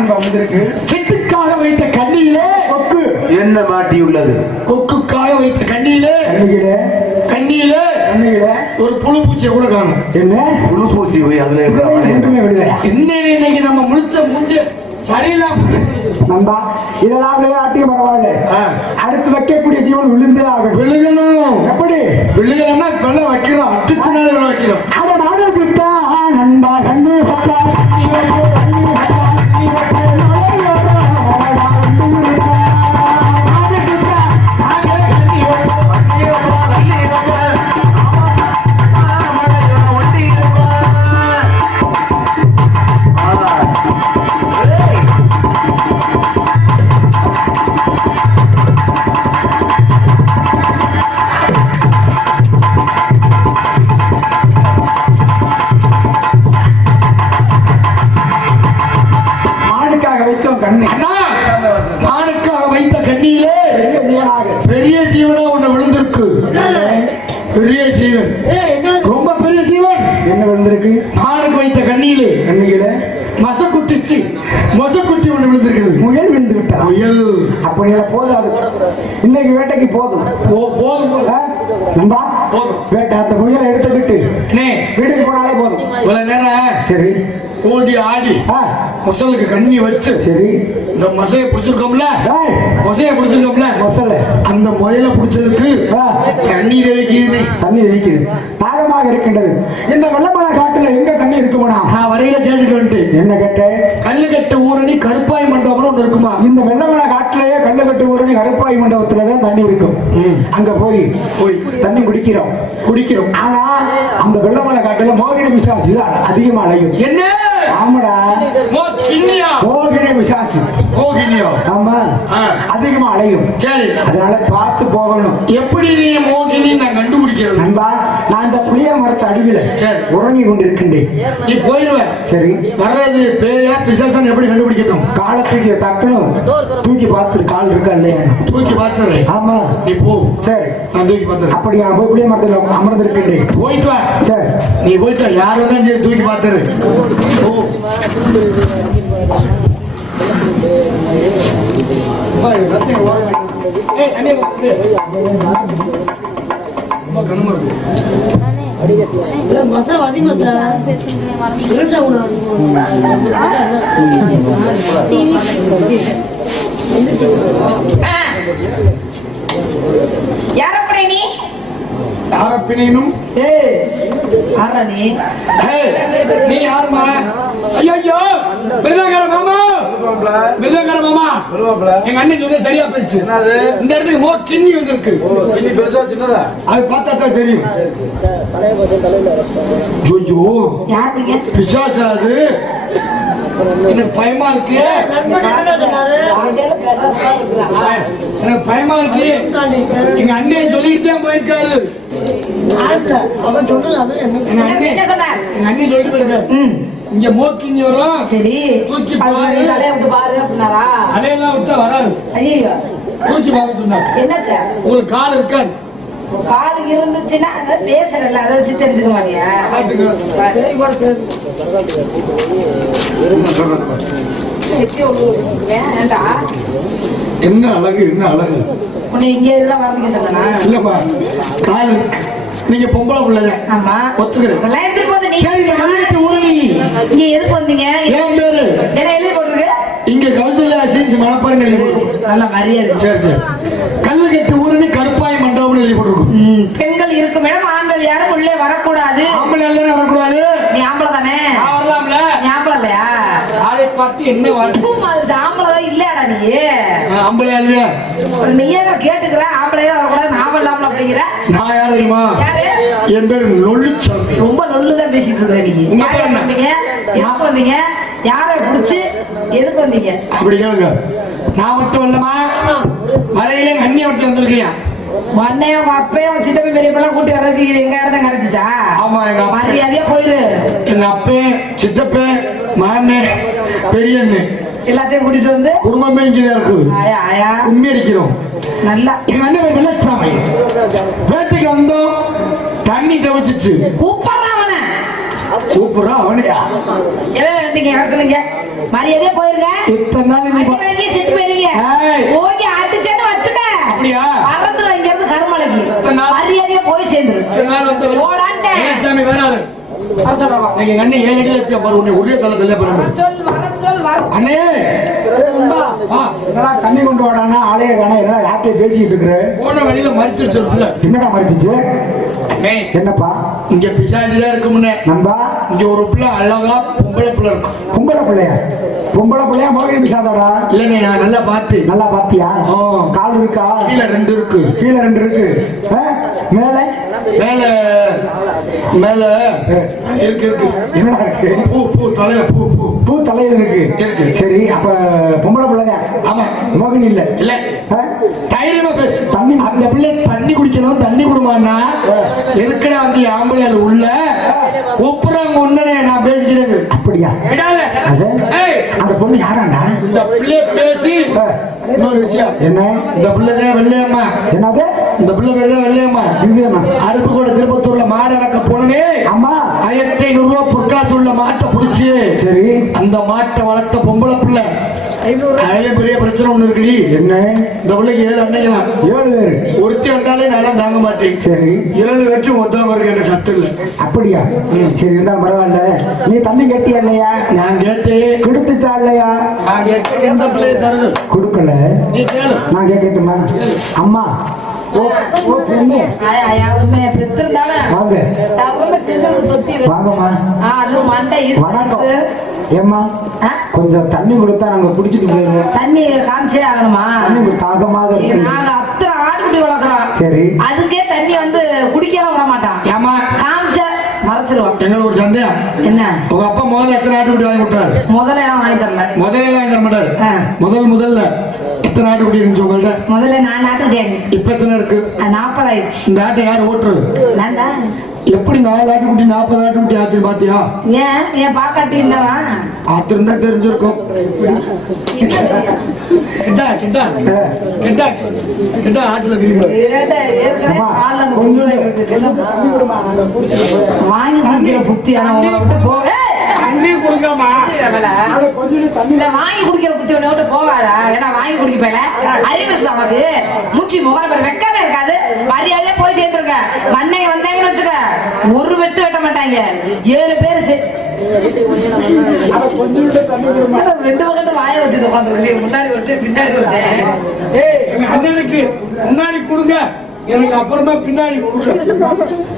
நண்பா வந்திருக்கு? செட்டுக்காக வைத்த கண்ணியிலே கொக்கு என்ன மாட்டியுள்ளது? கொக்குக்காக வைத்த கண்ணியிலே கண்ணியிலே ஒரு புழு பூச்சியை கூட காணும். என்ன புழு பூசி போய் அதுல என்ன இன்னைக்கு நம்ம முழிச்ச மூஞ்ச சரியில்லாம நண்பா, இதெல்லாம் அப்படியே ஆட்டியும் பரவாயில்ல. அடுத்து வைக்கக்கூடிய ஜீவன் விழுந்தே ஆகும். விழுகணும். எப்படி விழுகணும்னா வெள்ள வைக்கிறோம், அட்டுச்சுனால வெள்ள வைக்கிறோம். அதை நானும் கிட்டா நண்பா கண்ணு பெரிய ஜீவனா ஒண்ணு விழுந்திருக்கு. பெரிய ஜீவன், ரொம்ப பெரிய ஜீவன் என்ன விழுந்திருக்கு? ஆணுக்கு வைத்த கண்ணியிலே மொசக்குட்டி ஒண்ணு விழுந்திருக்கிறது. முயல் விழுந்து விட்டா? முயல் அப்படி போதாது, இன்னைக்கு வேட்டைக்கு போதும். போதும் நண்பா, வேட்டை அந்த முயலை எடுத்துக்கிட்டு வீட்டுக்கு போனாலே போதும். இவ்வளவு நேரம் சரி ஓடி ஆடி மொசலுக்கு கண்ணி வச்சு சரி இந்த மசையை பிடிச்சிருக்கோம்ல, மொசையை பிடிச்சிருக்கோம்ல, மொசலை அந்த முயலை பிடிச்சதுக்கு தண்ணீர் தெளிக்குது. தண்ணி தெளிக்குது, தாகமாக இருக்கின்றது. இந்த வெள்ளமலை காட்டுல எங்க தண்ணி இருக்குமா? நான் வரையில கேட்டுட்டு வந்துட்டு என்ன கேட்டேன்? கல்லுக்கட்டு ஊரணி கருப்பாய் மண்டபம் ஒன்று இருக்குமா? இந்த வெள்ளமலை காட்டிலேயே கல்லுக்கட்டு ஊரணி கருப்பாய் மண்டபத்துலதான் தண்ணி இருக்கும். அங்க போய் தண்ணி குடிக்கிறோம். ஆனா அந்த வெள்ளமலை காட்டுல மோகினி பிசாசு அதிகமா அலையும். என்ன? ஆமாடா, மோகினி பிசாசு. ஆமா, அதிகமா அலையும். சரி, அதனால பார்த்து போகணும். எப்படி நீ மோகினி நான் கண்டுபிடிக்கிறது? நண்பா, நான் இந்த புளிய மரத்தை அடியில உறங்கி கொண்டிருக்கின்றேன். நீ போயிடுவேன். சரி, வர்றது பேயா பிசாசன் எப்படி கண்டுபிடிக்கட்டும்? காலத்துக்கு தக்கணும், தூக்கி பார்த்து கால் இருக்கா இல்லையா தூக்கி பார்த்துறேன். ஆமா, நீ போ. சரி, நான் தூக்கி பார்த்துறேன். அப்படி நான் போய் புளிய மரத்தில் அமர்ந்திருக்கின்றேன். போயிட்டு வா. சரி, நீ போயிட்டு வா. யார் வந்தாலும் சரி தூக்கி பார்த்துரு. ஓ யாரப்பினும் நீ யாருமா? ஐயோ, மிருதங்கர மாமா, மிருதங்கர மாமா, எங்க அண்ணன் சொல்லி சரியா போயிடுச்சு. இந்த இடத்துக்கு மோ கிண்ணி வந்திருக்கு. கிண்ணி பெருசா சின்னதா? அது பார்த்தா தான் தெரியும். ஜோஜோ பிசாசு அது. எனக்கு பயமா இருக்கு, எனக்கு பயமா இருக்கு. எங்க அண்ணன் சொல்லிட்டு தான் போயிருக்காரு. இங்க மோக்கிங்க வரும். சரி, தூக்கி பாரு, அலையெல்லாம் விட்டா வராது. தூக்கி பாரு சொன்னார். உங்களுக்கு கால் இருக்காது. கால் இருந்துச்சுன்னா பேசல, அதை வச்சு தெரிஞ்சுக்க மாட்டியா? என்ன அழகு, என்ன அழகு. உன்னை இங்க இதெல்லாம் வரதுக்கு சொன்னா இல்லப்பா, கால் நீங்க பொம்பளை பிள்ளைங்க. ஆமா, ஒத்துக்கிறேன். இங்க எதுக்கு வந்தீங்க? என் பேரு என்ன எழுதி போட்டுருக்கு? இங்க கௌசல்யா செஞ்சு மனப்பாருங்க எழுதி போட்டுருக்கு. நல்ல மரியாதை. சரி சரி, கல்லுக்கட்டு ஊரணி கருப்பாய் மண்டபம்னு எழுதி போட்டுருக்கும். பெண்கள் இருக்கும் இடம், ஆண்கள் யாரும் உள்ளே வரக்கூடாது. ஆம்பளை எல்லாரும் வரக்கூடாது. நீ ஆம்பளை தானே? வரலாம்ல. நீ ஆம்பளை இல்லையா? ஆளை பார்த்து என்ன வாழ்க்கை? ஆம்பளை தான் இல்லையாடா நீ? ஆம்பளையா இல்லையா? நீயே கேட்டுக்கிற ஆம்பளையா வரக்கூடாது, ஆம்பளை இல்லாமல் அப்படிங்கிற. நான் யார் தெரியுமா? என் பேர் நொல்லுச்சாமி. ரொம்ப நொல்லுதான் பேசிட்டு இருக்க நீங்க. எதுக்கு வந்தீங்க? யாரை பிடிச்சு எதுக்கு வந்தீங்க? அப்படி கேளுங்க. நான் மட்டும் இல்லமா, வரையில அண்ணி ஒருத்தர் வந்திருக்கிறேன். மண்ணையும் அப்பையும் சித்தப்பி பெரியப்பெல்லாம் கூட்டி வர்றதுக்கு எங்க இடம் கிடைச்சிச்சா? ஆமா, எங்க மரியாதையா போயிரு. எங்க அப்பன், சித்தப்பன், மாமன், பெரியண்ணு எல்லாத்தையும் கூட்டிட்டு வந்து குடும்பமே இங்கதான் இருக்குது. உண்மை அடிக்கிறோம். நல்லா எங்க அண்ணன் வெள்ளச்சாமி வேட்டைக்கு வந்தோம், தண்ணி தவிச்சிச்சு. கூப்பிடுறான் அவனை. கூப்பிடுறோம் அவனையா? எவன் வந்தீங்க வர சொல்லுங்க. மரியாதையா போயிருங்க. இத்தனை நாள் நீ அடி வாங்கி செத்து போயிருவீங்க. ஏய். போய் அடிச்சேன்னு வச்சுக்க. அப்படியா? பறந்துரும் இங்க இருந்து கருமலைக்கு. இத்தனை நாள் மரியாதையா போய் சேர்ந்துரு. இத்தனை நாள் வந்து ஓடான்ட்டேன். சாமி வேற ஆளு. வர சொல்றவா. நீங்க கண்ணு 7 அடியில எப்படியா பாரு உன்னை ஒரே தள்ளத்துல வர பாரு. சொல் வர சொல் வர சொல். அண்ணே என்னடா தண்ணி கொண்டு வாடானா ஆளைய காணா என்னடா யார்கிட்ட பேசிக்கிட்டு இருக்கிற? போன வழியில மறிச்சிருச்சு புள்ள. என்னடா மறைச்சிச்சு? ஏய், என்னப்பா இங்க பிசாசுதான் இருக்கு முன்ன. நண்பா? இங்க ஒரு பிள்ளை அழகா பொம்பளை பிள்ளை இருக்கும். பொம்பளை பிள்ளையா? பொம்பளை பிள்ளையா மோகினி பிசாதாடா? இல்லைங்க நான் நல்லா பார்த்து நல்லா பாத்தியா? ஆ. கால் இருக்கா? கீழே 2 இருக்கு. கீழே 2 இருக்கு. ஆ? மேல மேல மேல இருக்கு இருக்கு. என்னடா இருக்கு? பூ தலையில பூ. பூ தலையில இருக்கு. இருக்கு. சரி அப்ப பொம்பளை பிள்ளையா? ஆமா. மோகினி இல்ல. இல்ல ஆ? தைரியமா பேசு. தண்ணி அந்த பிள்ளை தண்ணி குடிக்கணும் தண்ணி குடுமான்னா எதுக்குடா வந்து ஆம்பளை உள்ள ஒப்புறாங்க ஒண்ணனே நான் பேசிக்கிறது. அப்படியா? விடாத. அது? ஏய், அந்த பொண்ணு யாராண்டா? இந்த பிள்ளை பேசி இன்னொரு விஷயம். என்ன? இந்த பிள்ளைதான் வெள்ளையம்மா. என்னது? இந்த பிள்ளை பேருதான் வெள்ளையம்மா. இதுமா அருப்பு கூட திருப்பத்தூர்ல மாடு அடக்க போனே. அம்மா 1500 ரூபாய் பொற்காசு உள்ள மாட்டை புடிச்சு சரி அந்த மாட்டை வளர்த்த பொம்பளை பிள்ளை. அதுல பெரிய பிரச்சனை ஒண்ணு இருக்குடி. என்ன? இந்த பிள்ளைக்கு 7 அன்னைக்கலாம். 7 பேரு. ஒருத்தி வந்தாலே நல்லா தாங்க மாட்டேன். சரி 7 வரைக்கும் ஒத்தவங்க இருக்கு எனக்கு சத்து இல்ல. அப்படியா? சரி இருந்தா பரவாயில்ல. நீ தண்ணி கட்டியா இல்லையா? நான் கேட்டு கொடுத்துச்சா இல்லையா? நான் கேட்டு எந்த பிள்ளைய தருது கொடுக்கல. நீ கேளு. நான் கேட்கட்டுமா? அம்மா ஓ ஓ பொண்ணு ஆயா ஆயா உன்னை பெத்திருந்தாலும் வாங்க டவுன்ல கிழக்கு தொட்டி வாங்கம்மா. அது மண்டை வணக்கம். இருக்கு. ஏம்மா ஆ? கொஞ்சம் தண்ணி கொடுத்தா நாங்க குடிச்சிட்டு போயிருவோம். தண்ணி காமிச்சே ஆகணுமா? தண்ணி தாகமாக இருக்கு. நாங்க அத்தனை ஆட்டுக்குட்டி வளர்க்குறோம். சரி அதுக்கே தண்ணி வந்து குடிக்கலாம் விட மாட்டான். ஏமா காமிச்ச மறைச்சிருவான். எங்களுக்கு ஒரு சந்தேகம். என்ன உங்க அப்பா முதல்ல எத்தனை ஆட்டுக்குட்டி வாங்கி விட்டாரு? முதல்ல இடம் வாங்கி தரல. முதல்ல வாங்கி தர மாட்டாரு. ஆ. முதல்ல எத்தனை ஆட்டுக்குட்டி இருந்துச்சு உங்கள்ட்ட? முதல்ல 4 ஆட்டுக்குட்டி இப்ப எத்தனை இருக்கு? 40 ஆயிடுச்சு. இந்த ஆட்டை யார் ஓட்டுறது? நான்டா. எப்படி 4 ஆட்டுக்குட்டி 40 ஆட்டுக்குட்டி ஆச்சு பாத்தியா? ஏன் ஏன் பாக்காட்டி இல்லவா? ஆத்திருந்தா தெரிஞ்சிருக்கும். கிட்டா கிட்டா கிட்டா கிட்டா ஆட்டுல திரும்பி ஏற்கனவே அம்மா, கால்ல அந்த கொஞ்சம் புண்ணு இருக்கு. வாங்கி குடிக்கிற புத்தி ஆனா உன்னை விட்டு போக. தண்ணி கொடுக்காமா? இந்த வாங்கி குடிக்கிற புத்தி உன்னை விட்டு போகாதா? ஏன்னா வாங்கி குடிக்க போயில அறிவு இருக்கு நமக்கு. மூச்சு முகர பேர் வெக்கமே இருக்காது. மரியாதையா போய் சேர்ந்துருக்க. அன்னைக்கு வந்தாங்கன்னு வச்சுக்க ஒரு வெட்டு வெட்ட மாட்டாங்க. 7 பேர் 2 பக்கத்து வாய வச்சுட்டு உட்காந்து முன்னாடி ஒருத்தர் பின்னாடி ஒருத்தர். ஏய் எங்க அண்ணனுக்கு முன்னாடி கொடுங்க, எனக்கு அப்புறமா பின்னாடி கொடுங்க.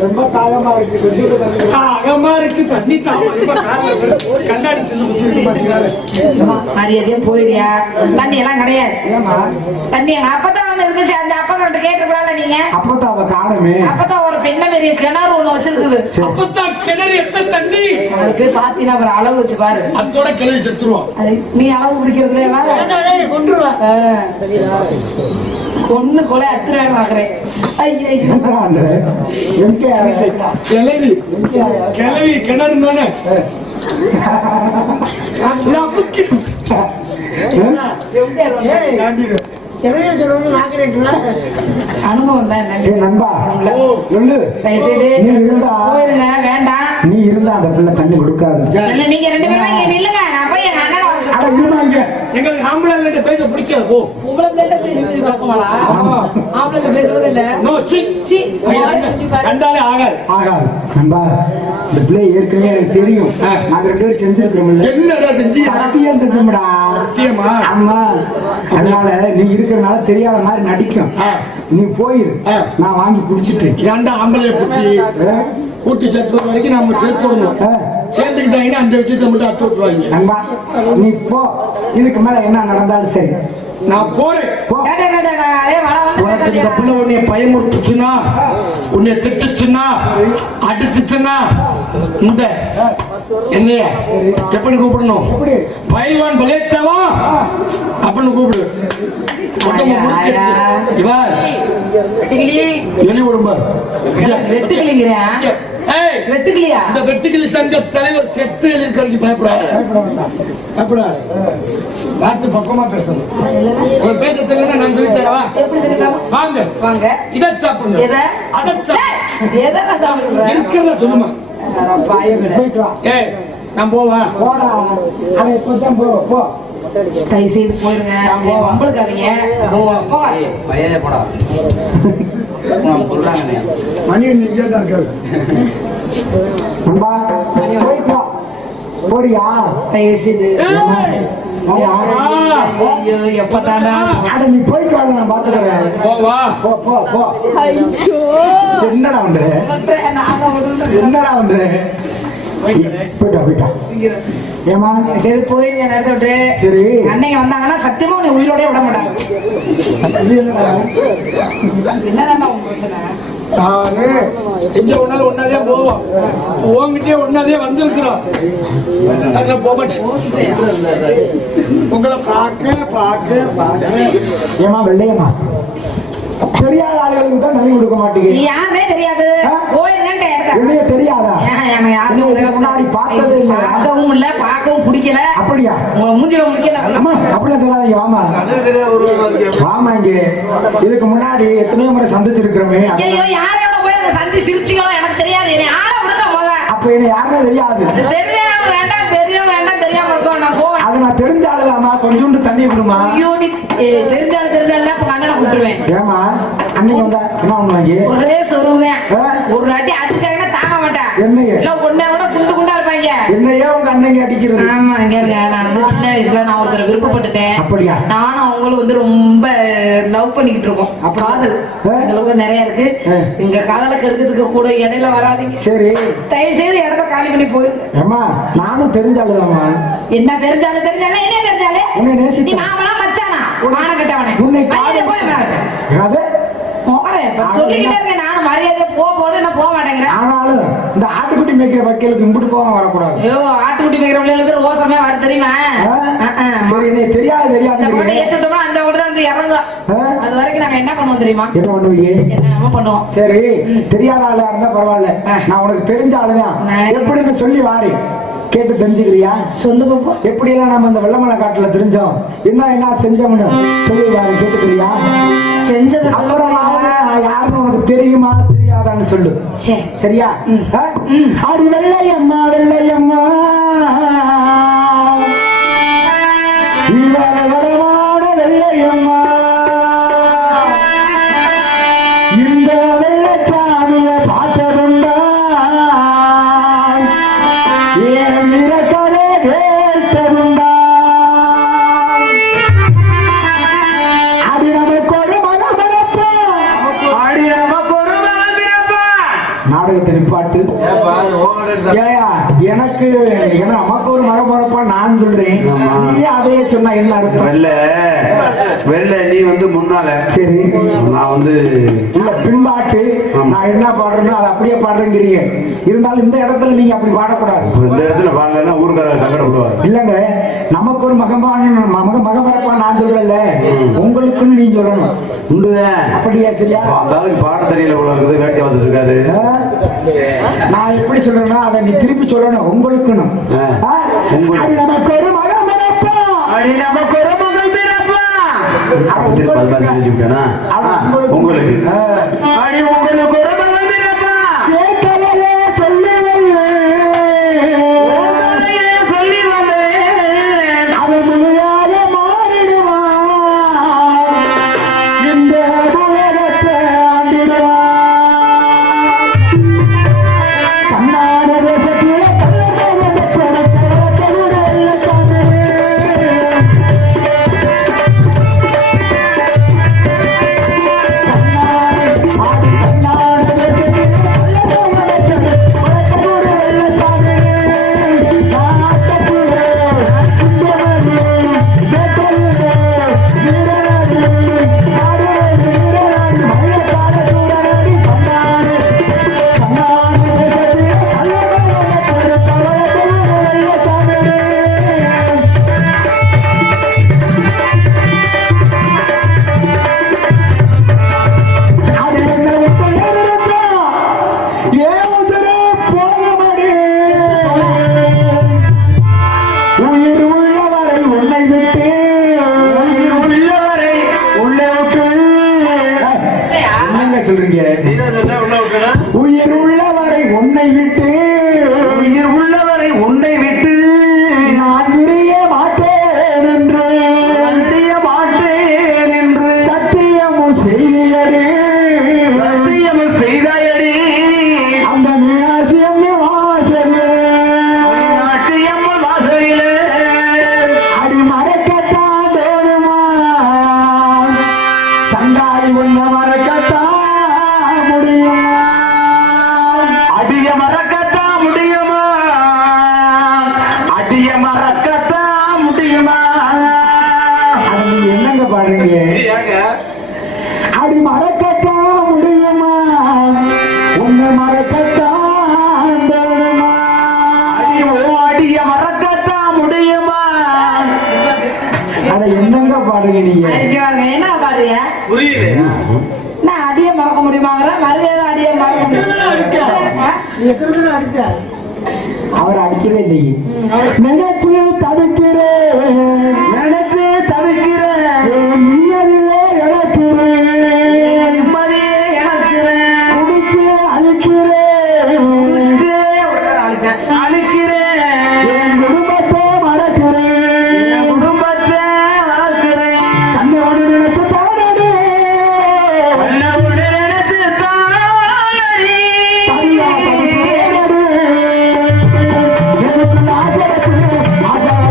ரொம்ப தாகமா இருக்கு. தாகமா இருக்கு தண்ணி கண்ணாடி மரியாதையா போயிரியா? தண்ணி எல்லாம் கிடையாது. தண்ணி எங்க அப்பதான் வந்து இருந்துச்சு. அந்த அப்பா கிட்ட கேட்டுக்கூடாது நீங்க. அப்பதான் அவ காணமே. அப்பதான் ஒரு பெண்ண பெரிய கிணறு ஒண்ணு வச்சிருக்குது. அப்பதான் கிணறு எத்த தண்ணி அது போய் பாத்தீங்கன்னா ஒரு அளவு வச்சு பாரு. அதோட கிளறி செத்துருவோம். அது நீ அளவு பிடிக்கிறதுல பொண்ணு கொலை அத்துறான்னு பாக்குறேன். கிளவி கிளவி கிணறு தானே. அனுபவம் தான் நண்பா சொல்லு. போயிருங்க வேண்டாம். நீ இருந்தா அந்த பிள்ளை தண்ணி கொடுக்காது. இல்ல நீங்க 2 பேரும் இங்க நில்லுங்க. நான் போய் எங்க அண்ணனை அட இருமாங்க. எங்களுக்கு ஆம்பளை இல்ல பேச பிடிக்கல. போ உங்களை பேசி பழக்கமாடா? ஆம்பளை பேசுறது இல்ல. நோ சி சி கண்டாலே ஆகாது. ஆகாது. நண்பா இந்த பிள்ளை ஏற்கனவே எனக்கு தெரியும். நாங்க 2 பேரும் செஞ்சிருக்கோம்ல. என்னடா செஞ்சு சத்தியம் செஞ்சோம்டா. சத்தியமா? ஆமா. அதனால நீ இருக்கிறனால தெரியாத மாதிரி நடிக்கும். நீ போயிரு. நான் வாங்கி குடிச்சிட்டு ஏன்டா ஆம்பளை புத்தி கூட்டி சேர்த்து வரைக்கும் நம்ம சேர்த்து விடணும். சேர்ந்துக்கிட்டாங்கன்னா அந்த விஷயத்தை மட்டும் அத்து விட்டுருவாங்க. நண்பா நீ போ. இதுக்கு மேல என்ன நடந்தாலும் சரி நான் போறேன். போ. உனக்கு இந்த பிள்ளை உன்னைய பயமுறுத்துச்சுன்னா, உன்னைய திட்டுச்சுன்னா, அடிச்சுச்சுன்னா இந்த என்னைய எப்படி கூப்பிடணும்? பைல்வான் பலேத்தவா அப்படின்னு கூப்பிடு. இவர் வெளி விடும்பார். வெட்டுக்கலையா? இந்த வெட்டுக்கிளி சங்க தலைவர் செத்து எழுதிக்கிறதுக்கு பயப்படாது. பார்த்து பக்கமா பேசணும். ஒரு பேச தெரியல நான் சொல்லி தரவா? எப்படி சொல்லிக்கலாம்? வாங்க வாங்க. இதை சாப்பிடுங்க. எதை? அதை எதை சாப்பிடுங்க? இருக்கிறத சொல்லுமா? போயிட்டு வா. ஏய் நான் போவா போடா அவன் இப்பதான் போ தயவு செய்து போயிருங்க உங்களுக்கு அவங்க போக பையனே போடா சொல்றாங்க மணி நிச்சயம் தான் இருக்காரு நண்பா போயிட்டு வா. போறியா தயவு செய்து ஐயோ எப்பதானா அட நீ போயிட்டு வாங்க நான் பாத்துக்கிறேன் போவா போ போ போ என்னடா வந்து என்னடா வந்து போயிட்டா ஏமா சரி போயிருங்க நேரத்தை விட்டு சரி அன்னைக்கு வந்தாங்கன்னா சத்தியமா உன்னை உயிரோடய விட மாட்டாங்க என்னதான் உங்க பிரச்சனை நானு எங்க ஒன்னாலும் ஒன்னாதே போவோம் உங்ககிட்டயே ஒன்னாதே வந்திருக்கிறோம் அதனால போக மாட்டேன் உங்களை பார்க்க ஏமா வெள்ளையம்மா தெரியாத ஆளுகளுக்கு தான் தண்ணி கொடுக்க மாட்டீங்க யாருனே தெரியாது போயிருங்கன்ற இடத்த வெளியே தெரியாதா முன்னாடி பார்த்ததே இல்ல பார்க்கவும் இல்ல பார்க்கவும் பிடிக்கல அப்படியா உங்களை மூஞ்சில முடிக்கல அம்மா அப்படிலாம் சொல்லாதீங்க வாமா வாமா இங்க இதுக்கு முன்னாடி எத்தனையோ முறை சந்திச்சிருக்கிறோமே ஐயோ யாரோட போய் அங்க சந்தி சிரிச்சுக்கலாம் எனக்கு தெரியாது என்னை ஆள விடுங்க போத அப்ப என்ன யாருமே தெரியாது தெரியாம வேண்டாம் தெரியாம இருக்கோம் நான் போவேன் அது நான் தெரிஞ்ச ஆளுதாமா கொஞ்சோண்டு தண்ணி விடுமா ஐயோ நீ தெரிஞ்சாலும் இப்ப கண்ணனை கூப்பிடுவேன் ஏமா அன்னைக்கு வந்தா என்ன பண்ணுவாங்க ஒரே சொருவேன் ஒரு அடி அடிச்சாங்கன்னா தாங்க மாட்டேன் என்னைய இல்ல ஒன்னே விட குண்டு குண்டா இருப்பாங்க என்னையே உங்க அன்னைக்கு அடிக்கிறது ஆமா இங்க நான் வந்து சின்ன வயசுல நான் ஒருத்தர் விருப்பப்பட்டுட்டேன் அப்படியா நானும் அவங்களும் வந்து ரொம்ப லவ் பண்ணிக்கிட்டு இருக்கோம் காதல் எங்களுக்கு நிறைய இருக்கு எங்க காதலை கெடுக்கிறதுக்கு கூட இடையில வராதீங்க சரி தயவு செய்து இடத்த காலி பண்ணி போயிருக்கு ஏமா நானும் தெரிஞ்ச ஆளுதாம்மா என்ன தெரிஞ்சாலும் என்ன தெரிஞ்சாலே உன்னை நீ நேசித்தேன் மாமனா மச்சானா மான கட்டவனே உன்னை மரியாதை போய் மாட்டேன் அது சொல்லிக்கிட்டே இருக்கேன் நானும் மரியாதை போன்னு நான் போக மாட்டேங்கிறேன் ஆனாலும் இந்த ஆட்டுக்குட்டி மேய்க்கிற வக்கீலுக்கு இம்புட்டு கோவம் வரக்கூடாது ஐயோ ஆட்டுக்குட்டி மேய்க்கிற பிள்ளைகளுக்கு ரோசமே வர தெரியுமா சரி நீ தெரியாது இந்த போட்டு தெரியாது ஏத்துட்டோம்னா அந்த கூட தான் வந்து இறங்கும் அது வரைக்கும் நாங்க என்ன பண்ணுவோம் தெரியுமா என்ன பண்ணுவீங்க என்ன பண்ணுவோம் சரி தெரியாத ஆளா இருந்தா பரவாயில்ல நான் உனக்கு தெரிஞ்ச ஆளுதான் எப்படின்னு சொல்லி வாரி கேட்டு தெரிஞ்சுக்கிறியா சொல்லு பாப்போம் எப்படி எல்லாம் நம்ம இந்த வெள்ளமலை காட்டுல தெரிஞ்சோம் என்ன செஞ்சோம்னு சொல்லி வாரி கேட்டுக்கிறியா செஞ்சது அப்புறம் யாருன்னு உனக்கு தெரியுமா தெரியாதான்னு சொல்லு சரியா அது வெள்ளையம்மா வெள்ளையம்மா வரவான வெள்ளையம்மா இந்த வெள்ளச்சாமிய பார்த்ததுண்டா ஏன் இறக்கவே கேட்டதுண்டா அது நமக்கு ஒரு மனமரப்பா அடி நமக்கு ஒரு மனமரப்பா நாடகத்தை நிப்பாட்டு ஏயா எனக்கு நமக்கு ஒரு மரபரப்பா நான் சொல்றேன் நீ அதையே சொன்னா என்ன அர்த்தம் வெள்ள நீ வந்து முன்னால சரி நான் வந்து இல்ல பின்பாட்டு நான் என்ன பாடுறேனோ அதை அப்படியே பாடுறேங்கிறீங்க இருந்தாலும் இந்த இடத்துல நீங்க அப்படி பாடக்கூடாது இந்த இடத்துல பாடலன்னா ஊருக்கார சங்கடப்படுவார் இல்லங்க நமக்கு ஒரு மகமரப்பா நான் சொல்றேன்ல உங்களுக்குன்னு நீ சொல்லணும் உண்டுதான் அப்படியா சரியா அதாவது பாட தெரியல போல இருக்குது காட்டி வந்துட்டு இருக்காரு நான் எப்படி சொல்றேன்னா அதை நீ திருப்பி சொல்லணும் உங்களுக்குன்னு அது நமக்கு ஒரு மகமரப்பா அது நமக்கு ஒரு மகள் பிறப்பா உங்களுக்கு அடி உங்களுக்கு ஒரு மகள் பிறப்பா கேட்கலையே சொல்லி வந்தேன் அவன் முழுதாக மாறிடுவான் இந்த உலகத்தை ஆண்டிடுவான் கண்ணாட தேசத்திலே சொல்றீங்க உயிர் உள்ளவரை உன்னை விட்டு செய்தியடி சத்தியம் செய்தாயடி அந்த மீனாசியம் வாசலே நாட்டியம்மன் வாசலிலே அடி மறக்கத்தான் வேணுமா சண்டாடி உன்ன மறக்கத்தான் முடியுமா அடிய மறக்கத்தான் முடியுமா அடிய மறக்கத்தான் முடியுமா அது நீங்க என்னங்க பாடுறீங்க அடி மறக்கத்தான் முடியுமா உன்னை மறக்கத்தான் வேணுமா அடிய மறக்கத்தான் முடியுமா அட என்னங்க பாடுங்க நீங்க இங்க வாங்க, என்ன பாடுங்க நான் அடிய மறக்க முடியுமாங்கிற மறுபடியும் அடிய மறக்க முடியும் அவர் அடிக்கவே இல்லையே நினைச்சு தவிக்கிறேன் நினைத்து தவிக்கிறேன் நிம்மதியே இழக்கிறேன் நிம்மதியே இழக்கிறேன் குடிச்சு அழிக்கிறேன் அழிக்கிறேன் என் குடும்பத்தை மறக்கிறேன் குடும்பத்தை வளர்க்கிறேன் கண்ணோடு நினைச்சு பாடுறேன் உன்னை நினைத்து தானடி தனியா தவிக்கிறேன் எனக்கு ஆசை ஆசாத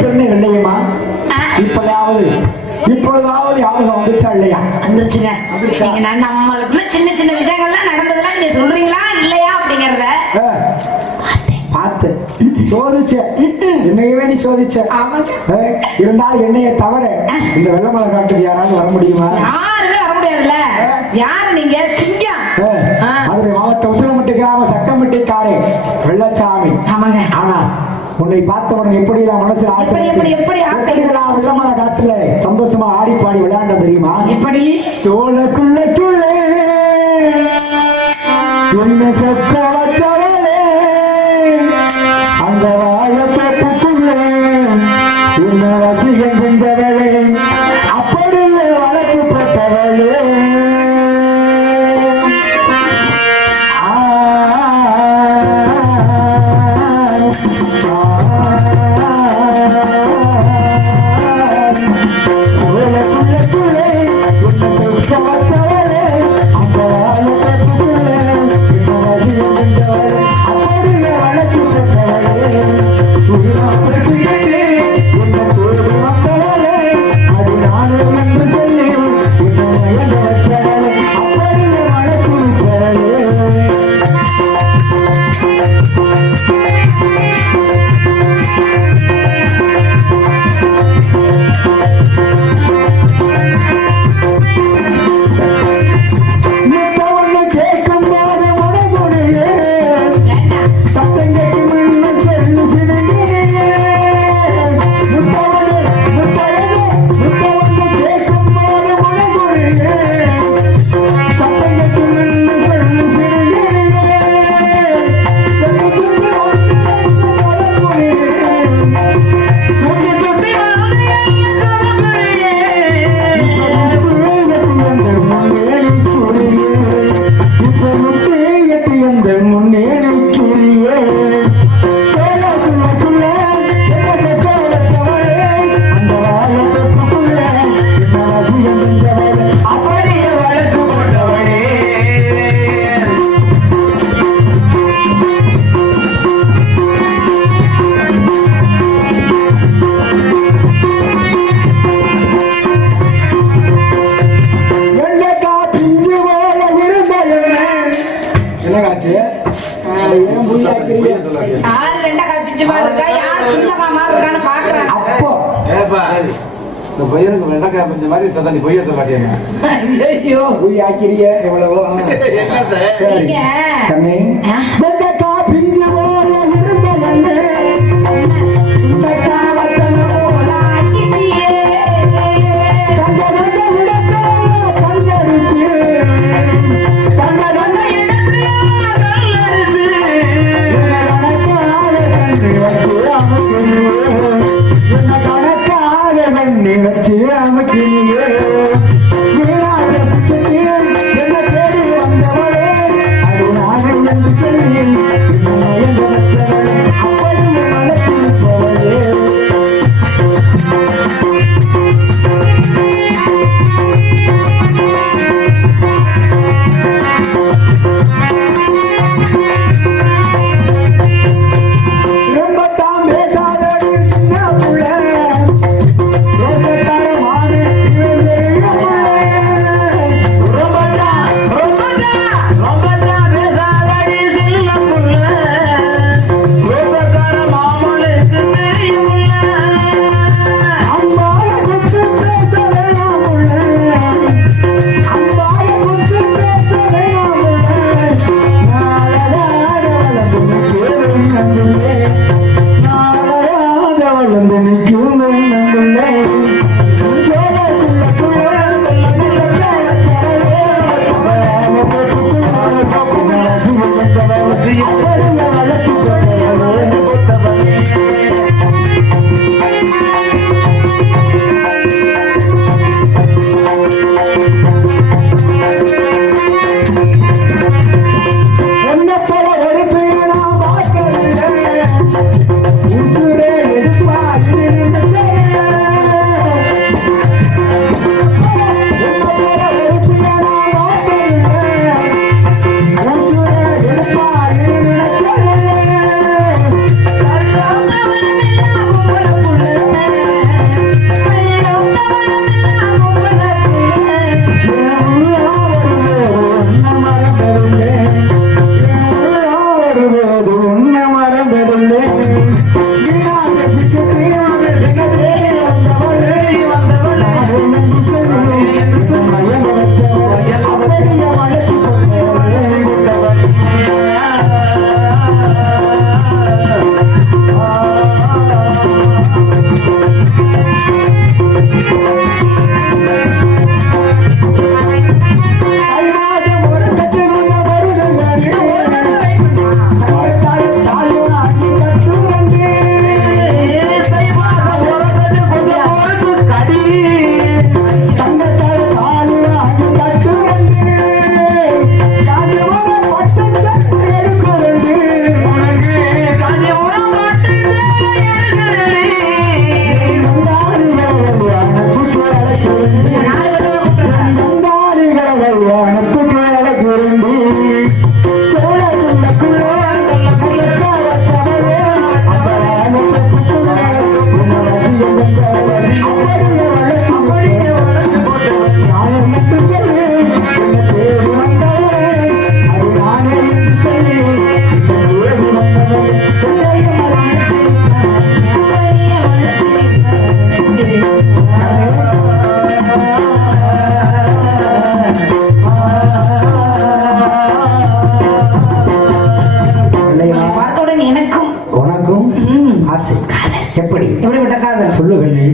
பெண்ணை வெள்ளையம்மா இப்பொழுதாவது யாரும் வந்துச்சா இல்லையா வந்துருச்சுங்க. நீங்க நம்மளுக்குள்ள சின்ன சின்ன விஷயங்கள்லாம் நடந்ததெல்லாம் நீங்க சொல்றீங்களா இல்லையா அப்படிங்கறத பார்த்து சோதிச்ச என்னையவே நீ சோதிச்ச ஆமாங்க. இருந்தாலும் என்னைய தவிர இந்த வெள்ளமலை காட்டுக்கு யாராவது வர முடியுமா யாருமே வர முடியாதுல்ல. யாரு நீங்க? சிங்கம். மதுரை மாவட்டம் உசிலம்பட்டி கிராம சக்கம்பட்டிக்காரே வெள்ளச்சாமி ஆமாங்க. ஆனா உன்னை பார்த்த உடனே எப்படி நான் மனசுல ஆசை எப்படி ஆசை? வெள்ளமலை காட்டுல சந்தோஷமா ஆடி பாடி விளையாண்ட தெரியுமா எப்படி? சோழக்குள்ள என்ன செத்த வச்சவளே அந்த வாழப்பட்டுக்குள்ளே என்ன வசிகம் செஞ்சவளே அப்படியே வளர்க்கப்பட்டவளே சோழக்குள்ளே என்ன செத்த வச்சவளே அந்த வாழப்பட்டுக்குள்ளே என்ன வசிகம் செஞ்சவளே அப்படியே வளர்க்கப்பட்டவளே சுகிராமத்திலே என்ன தோடு வந்தவளே அது நானே என்று சொல்லி என்ன வயது வச்சவளே அப்படியே வளர்க்கப்பட்டவளே முத்தவண்ண கேட்கும் போது முறைமுறையே சத்தம் கேட்கும் இன்னும் சொல்லு சிறுமியே முத்தவண்ண கேட்கும் போது முறைமுறையே சத்தம் கேட்கும் இன்னும் சொல்லு சிறுமியே அப்படியே வளர்த்து கொண்டவளே என்னக்கா பிஞ்சு போல விருந்த என்னக்காச்சு ஏன் புள்ளாக்கிறீங்க யாரு ரெண்டா கப்பிச்சு பாருக்கா? யாரு சுண்டமா மாறு இருக்கான்னு பாக்குறேன். அப்போ இந்த பையனுக்கு வெண்டைக்காய் பஞ்ச மாதிரி இப்ப நீ பொய்ய சொல்லியா ஐயோ போய் ஆக்கிறிய எவ்வளவோ சரி நீங்க கண்ணே வெண்டைக்கா பிஞ்சு போல இருந்த கண்ணே வெண்டைக்கா வத்தல போல ஆக்கிறியே கண்டரண்ட விடத்தே கண்டரிச்சு கண்டரண்ட இடத்தே கல்லரிச்சு என்ன கணக்காக கண்ணி வச்சு அமைக்கிறியே என்ன தேடி வந்தவளே அது நானே என்று சொல்லி அப்படி மனசில் போவதே ரொம்பத்தான் பேசாதடி சின்ன புள்ள ரோசத்தார மாறி ரொம்பத்தான் பேசாதடி சின்ன புள்ள ரோசத்தார மாமனுக்கு தெரியுமுள்ள அம்பாய குத்து பேச வேணாமுள்ள அம்பாய குத்து பேச வேணாமுள்ள நாளராக வளர்ந்து சேரும் நந்துள்ளே நாளராக வளர்ந்து நிற்கும் நந்துள்ளே என்ன போல ஒரு பேனா பார்க்கவில்லை உசுரே எதிர்பார்த்திருந்தே என்ன போல ஒரு பேனா பார்க்கவில்லை உசுரே எதிர்பார்த்திருந்தே உன்ன மரபெருளே பார்த்தவுடன் எனக்கும் உனக்கும் ஆசை எப்படி எப்படிப்பட்ட காதல் சொல்லு கண்ணே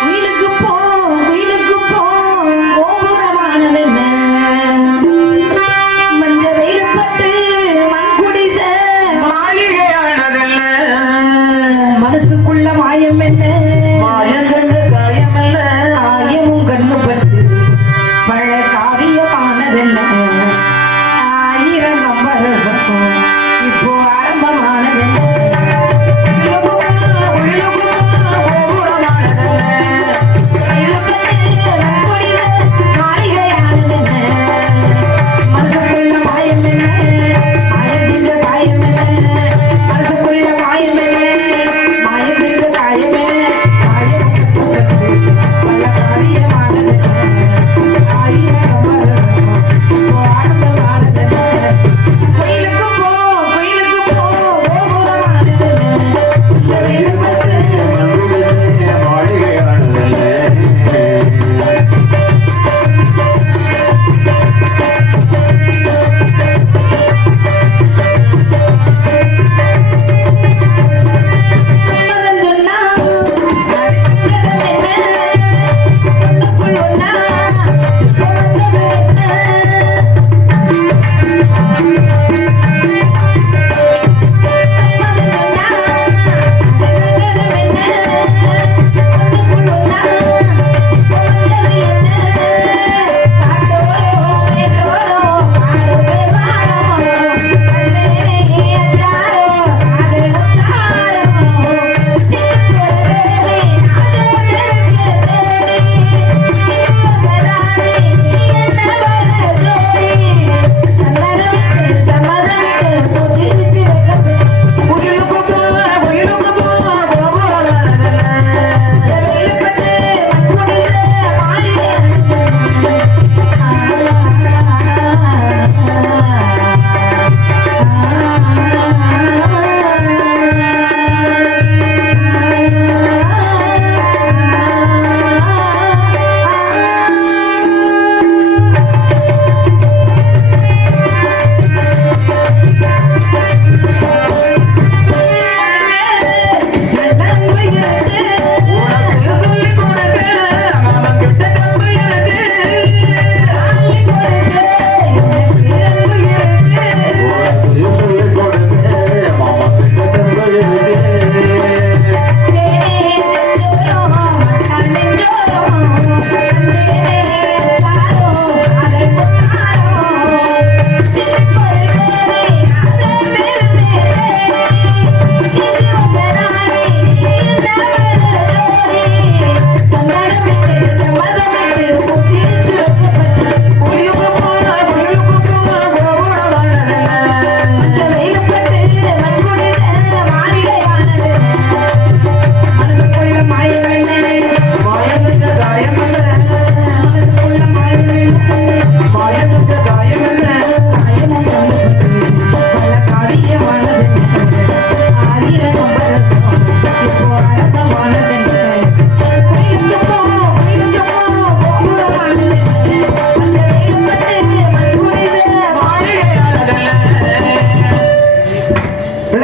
குயிலுக்கு போ கோபுரமானது என்ன மஞ்ச வெயில் பட்டு மண் குடிச மாளிகையானதல்ல மனசுக்குள்ள மாயம் என்ன மாயம் சென்ற காயமல்ல ஆயமும் கண்ணுப்பட்டு பழ காவியமானதென்ன ஆயிரம் கம்பரசம்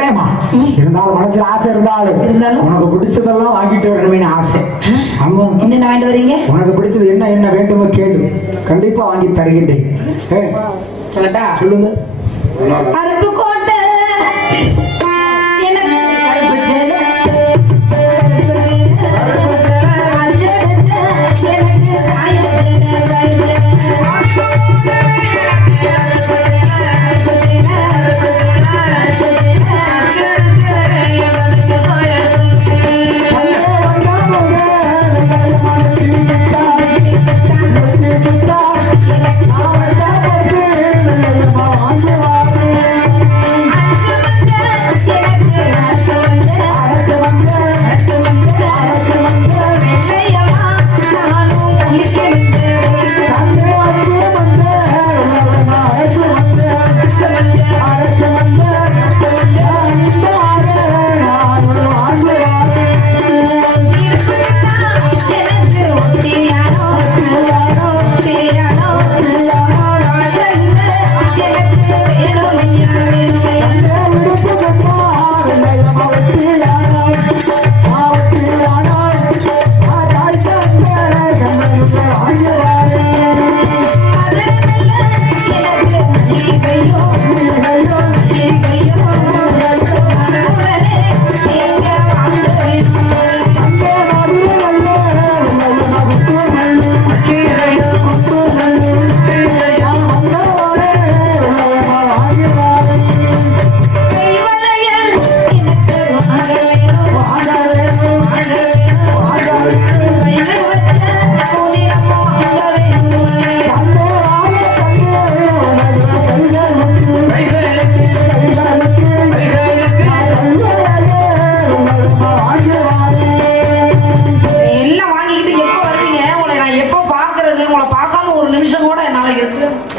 வெள்ளையம்மா இருந்தாலும் மனசுல ஆசை இருந்தாலும் உனக்கு பிடிச்சதெல்லாம் வாங்கிட்டு வரணும்னு ஆசை. ஆமா, என்னென்ன வாங்கிட்டு வரீங்க? உனக்கு பிடிச்சது என்ன என்ன வேண்டுமோ கேளு, கண்டிப்பா வாங்கி தருகின்றேன். சொல்லட்டா? சொல்லுங்க. அருப்பு கோட்டை எனக்கு கருப்பு சேலை, எனக்கு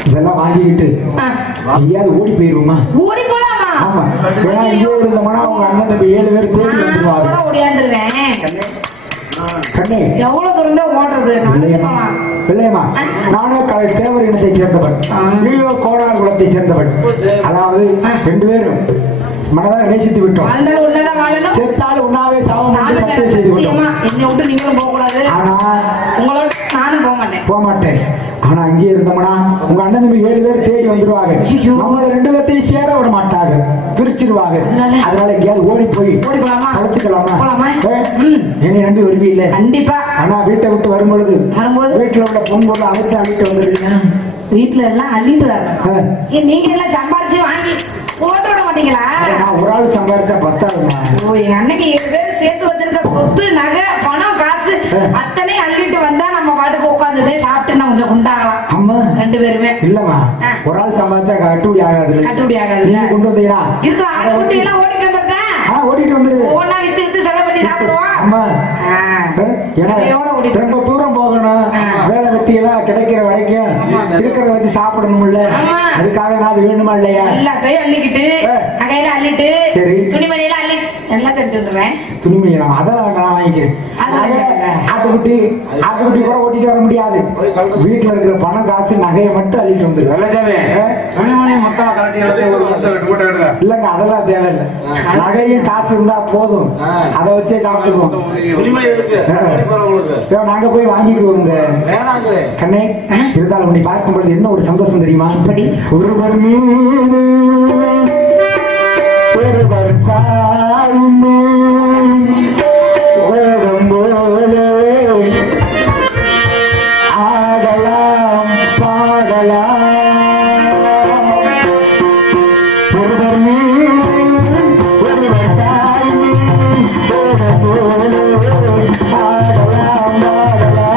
இதெல்லாம் வாங்கிக்கிட்டு எங்கேயாவது ஓடி போயிருவோமா? ஓடி போலாமா? ஆமா, ஏன்னா இங்கே இருந்தோம்னா அவங்க அண்ணன் தம்பி 7 பேர் தேடி வந்துருவாங்க. ஓடியாந்துருவேன். கண்ணே, எவ்வளவு தூரம் தான் ஓடுறது? பிள்ளையம்மா, நானும் தேவர் இனத்தை சேர்ந்தவன், நீயோ கோடார் குலத்தை சேர்ந்தவன். அதாவது 2 பேரும் மனதார நேசித்து விட்டோம். செத்தாலும் உண்ணாவே சாவம் என்று சத்தியம் செய்து விட்டோம். என்னை விட்டு நீங்களும் போக கூடாது. ஆனா உங்களோட நானும் போக மாட்டேன். ஆனா இங்கே இருந்தோம்னா உங்க அண்ணன் தம்பி 7 பேர் தேடி வந்துருவாங்க. நம்மள 2 பேர்த்தையும் சேர விட மாட்டாங்க, பிரிச்சிருவாங்க. அதனால எங்கேயாவது ஓடி போய் கழிச்சுக்கலாமா? என்னை நம்பி வருவி இல்ல? கண்டிப்பா. ஆனா வீட்டை விட்டு வரும்பொழுது வீட்டுல உள்ள பொன்பொருளை அழைத்து வந்துருக்கீங்க. வீட்டுல எல்லாம் அள்ளிட்டு வரணும். நீங்க எல்லாம் சம்பாரிச்சு வாங்கி போட்டு விட மாட்டீங்களா? நான் ஒரு ஆள் சம்பாரிச்சா 10,000. ஓ, எங்க அன்னைக்கு 7 பேர் சேர்த்து வச்சிருக்க சொத்து நகை பணம் காசு அத்தனை அள்ளிட்டு வந்தா நம்ம பாட்டுக்கு உட்காந்துதே சாப்பிட்டு நான் கொஞ்சம் குண்டாகலாம். அம்மா 2 பேருமே இல்லம்மா, ஒரு ஆள் சம்பாரிச்சா கட்டுப்படி ஆகாது. கட்டுப்படி ஆகாது. நீங்க கொண்டு வந்தீங்களா? இருக்கிற ஆடு குட்டி எல்லாம் ஓடிட்டு வந்திருக்கேன். ஓடிட்டு வந்துரு. ஒவ்வொன்னா வித்து செலவு பண்ணி சாப்பிடுவோம். அம்மா ரொம்ப தூரம் போகணும், வேலை வெட்டி எல்லாம் கிடைக்கிற வரைக்கும் இருக்கிறத வச்சு சாப்பிடணும்ல. அதுக்காக நான் அது வேணுமா இல்லையா? எல்லாத்தையும் அள்ளிக்கிட்டு நகையில அள்ளிட்டு துணிமணியில அள்ளி எல்லாம் தட்டு வந்துடுவேன். துணிமணி அதெல்லாம் நான் வாங்கிக்கிறேன். ஆட்டுக்குட்டி கூட ஓட்டிட்டு வர முடியாது. வீட்டுல இருக்கிற பணம் காசு நகையை மட்டும் அள்ளிட்டு வந்துரு. இல்லங்க, அதெல்லாம் தேவையில்லை. நகையும் காசு இருந்தா போதும், அதை வச்சே சாப்பிடுவோம். நாங்க போய் வாங்கிட்டு வருங்க கண்ணே. இருந்தாலும் உன்னை பார்க்கும் பொழுது என்ன ஒரு சந்தோஷம் தெரியுமா? ஒருவர் மீது ஒருவர் சாய்ந்து ஓடும் போது ஆடலாம் பாடலாம். ஒருவர் மீது ஒருவர் சாய்ந்து ஓடும் போது ஆடலாம் பாடலாம்.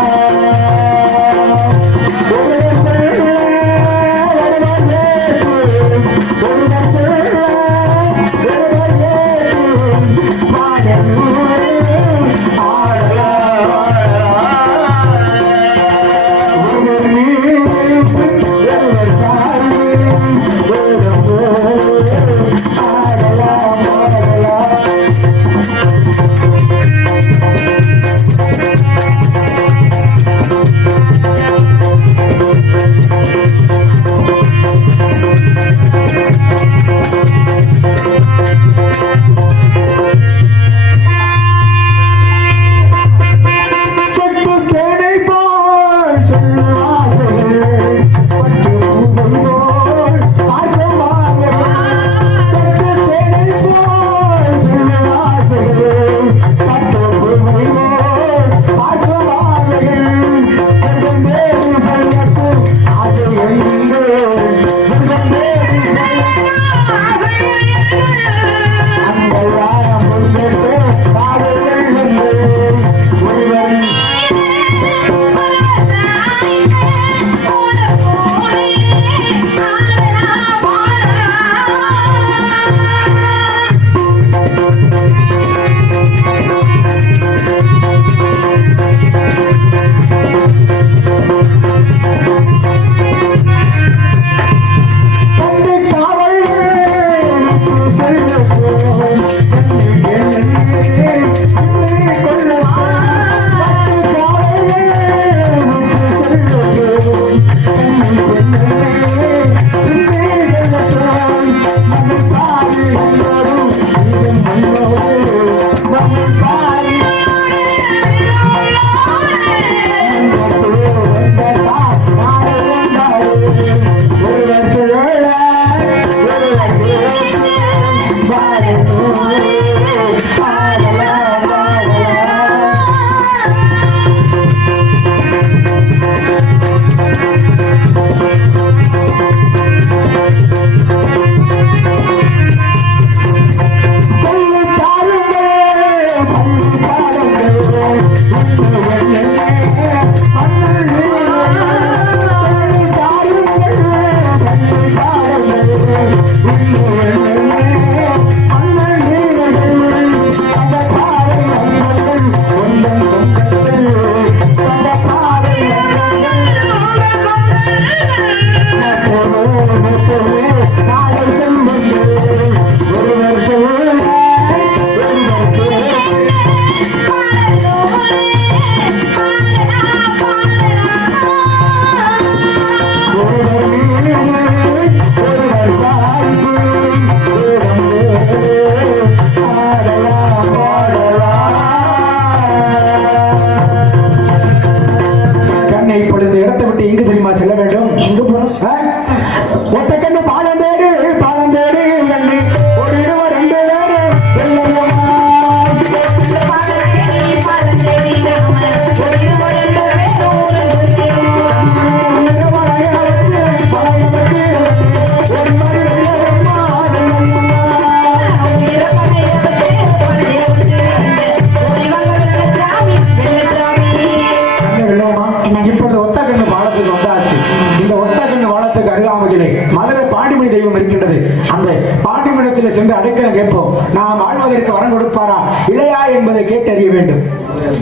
சென்று அடைக்கலம் கேட்போம். நாம் வாழ்வதற்கு வரம் கொடுப்பாரா இல்லையா என்பதை கேட்டறிய வேண்டும்.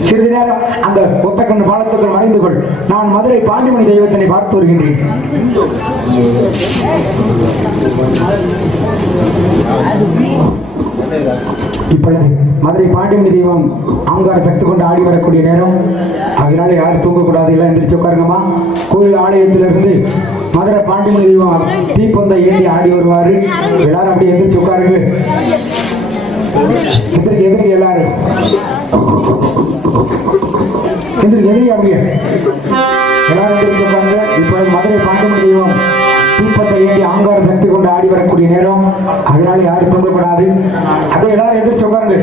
சிறிது நேரம் அந்த ஒத்தக்கண்ணு பாலத்துக்குள் மறைந்து கொள். நான் மதுரை பாண்டிமணி தெய்வத்தினை பார்த்து வருகின்றேன். இப்பொழுது மதுரை பாண்டிமணி தெய்வம் ஆங்கார சக்தி கொண்டு ஆடி வரக்கூடிய நேரம். அதனால யாரும் தூங்கக்கூடாது, எல்லாம் எந்திரிச்சு உட்காருங்கம்மா. கோயில் ஆலயத்திலிருந்து மதுரை பாண்டிமணி தெய்வம் தீப்பந்த ஏந்தி ஆடி வருவாரு. எல்லாரும் அப்படி எந்திரிச்சு உட்காருங்க. எதிர்க்கு எல்லாரும் எதிர்க்கு அப்படியே எல்லாரும் எந்திரிச்சு உட்காருங்க. இப்பொழுது மதுரை பாண்டிமணி தெய்வம் தீப்பத்தை ஏந்தி ஆங்கார சக்தி கொண்டு ஆடி வரக்கூடிய நேரம். அதனால யாரும் தூங்கக்கூடாது. அப்படியே எல்லாரும் எதிர்த்து உட்காருங்க.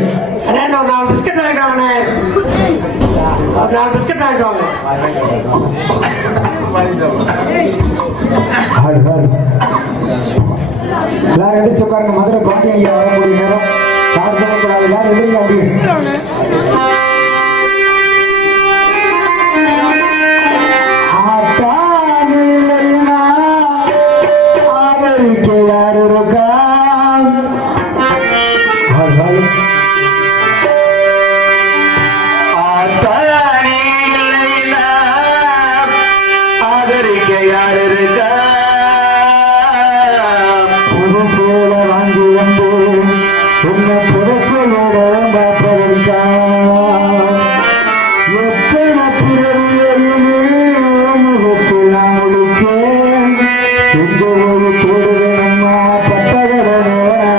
ஒரு 4 பிஸ்கட் வாங்கிட்டாங்க, 4 பிஸ்கட் வாங்கிட்டாங்க. எல்லாரும் எதிர்த்து உட்காருங்க. மதுரை பாண்டியன் வரக்கூடிய நேரம். யாரும் தூங்கக்கூடாது. எல்லாரும் எதிர்க்க அப்படியே பட்டகர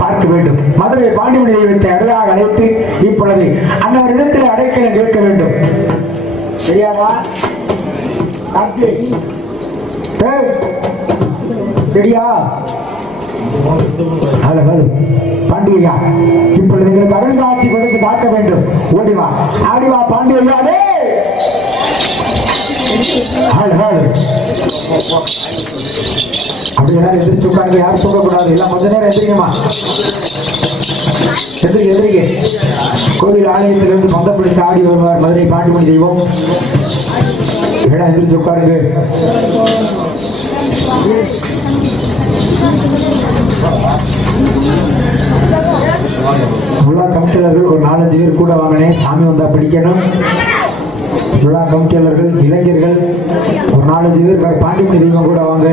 பார்க்க வேண்டும். மதுரை பாண்டிமணி தெய்வத்தை அருளாக அழைத்து இப்பொழுது அன்னவரிடத்தில் அடைக்கலம் கேட்க வேண்டும். சரியாடா? சரியா? ஹலோ ஹலோ பாண்டியா, இப்பொழுது எங்களுக்கு அருள் காட்சி கொடுத்து பார்க்க வேண்டும். ஓடிவா ஆடிவா பாண்டியா. ஹலோ ஹலோ அப்படி எல்லாரும் எதிர்த்து உட்காந்து யாரும் தூங்கக்கூடாது. எல்லாம் கொஞ்ச நேரம் எந்திரிங்கம்மா. எந்திரிக்க கோவில் ஆலயத்திலிருந்து பந்தம் பிடிச்சு ஆடி வருவார் மதுரை பாண்டிமணி தெய்வம். எல்லாம் எந்திரிச்சு உட்காருங்க. விழா கமிட்டியாளர்கள் ஒரு 4-5 பேர் கூட வாங்கினேன். சாமி வந்தா பிடிக்கணும். விழா கமிட்டியாளர்கள் இளைஞர்கள் ஒரு 4-5 பேர் பாண்டிமணி தெய்வம் கூட வாங்க.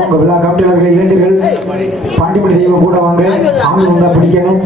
உங்க விழா கமிட்டியாளர்கள் இளைஞர்கள் பாண்டிமணி தெய்வம் கூட வாங்க. சாமி வந்தா பிடிக்கணும்.